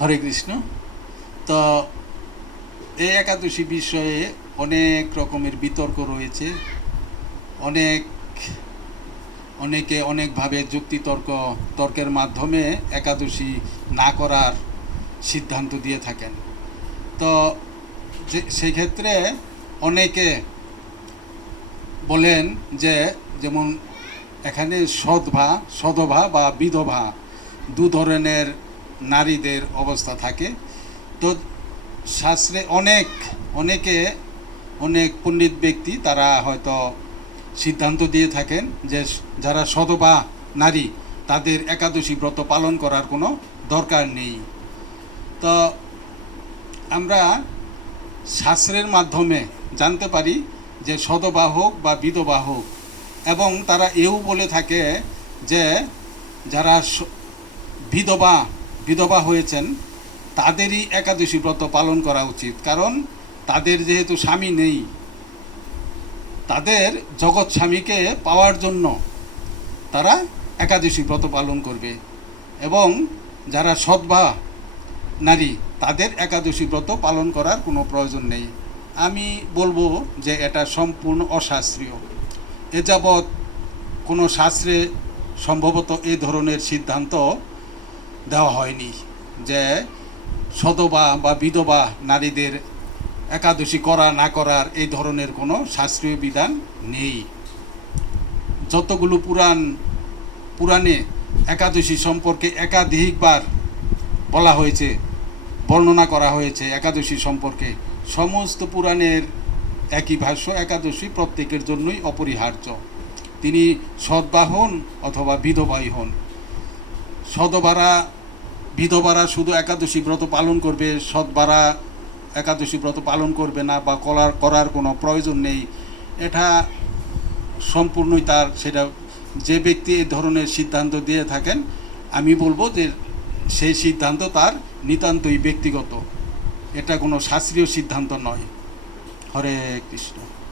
হরে কৃষ্ণ। তো এই একাদশী বিষয়ে অনেক রকমের বিতর্ক রয়েছে। অনেক, অনেকে অনেকভাবে যুক্তিতর্ক, তর্কের মাধ্যমে একাদশী না করার সিদ্ধান্ত দিয়ে থাকেন। তো যে সেই ক্ষেত্রে অনেকে বলেন যে, যেমন এখানে সদভা সদভা বা বিধবা, দু ধরনের নারীদের অবস্থা থাকে। তো শাস্ত্রে অনেক, অনেকে, অনেক পণ্ডিত ব্যক্তি তারা হয়তো সিদ্ধান্ত দিয়ে থাকেন যে যারা সদবা নারী, তাদের একাদশী ব্রত পালন করার কোনো দরকার নেই। তো আমরা শাস্ত্রের মাধ্যমে জানতে পারি যে সদবা হোক বা বিধবা হোক, এবং তারা এও বলে থাকে যে যারা বিধবা বিধবা হয়েছেন, তাদেরই একাদশী ব্রত পালন করা উচিত। কারণ তাদের যেহেতু স্বামী নেই, তাদের জগৎ স্বামীকে পাওয়ার জন্য তারা একাদশী ব্রত পালন করবে। এবং যারা সদ্ভা নারী, তাদের একাদশী ব্রত পালন করার কোনো প্রয়োজন নেই। আমি বলব যে এটা সম্পূর্ণ অশাস্ত্রীয়। এ যাবৎ কোনো শাস্ত্রে সম্ভবত এ ধরনের সিদ্ধান্ত দেওয়া হয়নি যে সদবা বা বিধবা নারীদের একাদশী করা না করার এই ধরনের কোনো শাস্ত্রীয় বিধান নেই। যতগুলো পুরাণ, পুরাণে একাদশী সম্পর্কে একাধিকবার বলা হয়েছে, বর্ণনা করা হয়েছে একাদশী সম্পর্কে, সমস্ত পুরাণের একই ভাষ্য, একাদশী প্রত্যেকের জন্যই অপরিহার্য। তিনি সদ্বা হন অথবা বিধবাই হন। সদবারা, বিধবারা শুধু একাদশী ব্রত পালন করবে সৎবারা একাদশী ব্রত পালন করবে না বা করার করার কোনো প্রয়োজন নেই। এটা সম্পূর্ণই তার, সেটা যে ব্যক্তি এই ধরনের সিদ্ধান্ত দিয়ে থাকেন, আমি বলব যে সেই সিদ্ধান্ত তার নিতান্তই ব্যক্তিগত। এটা কোনো শাস্ত্রীয় সিদ্ধান্ত নয়। হরে কৃষ্ণ।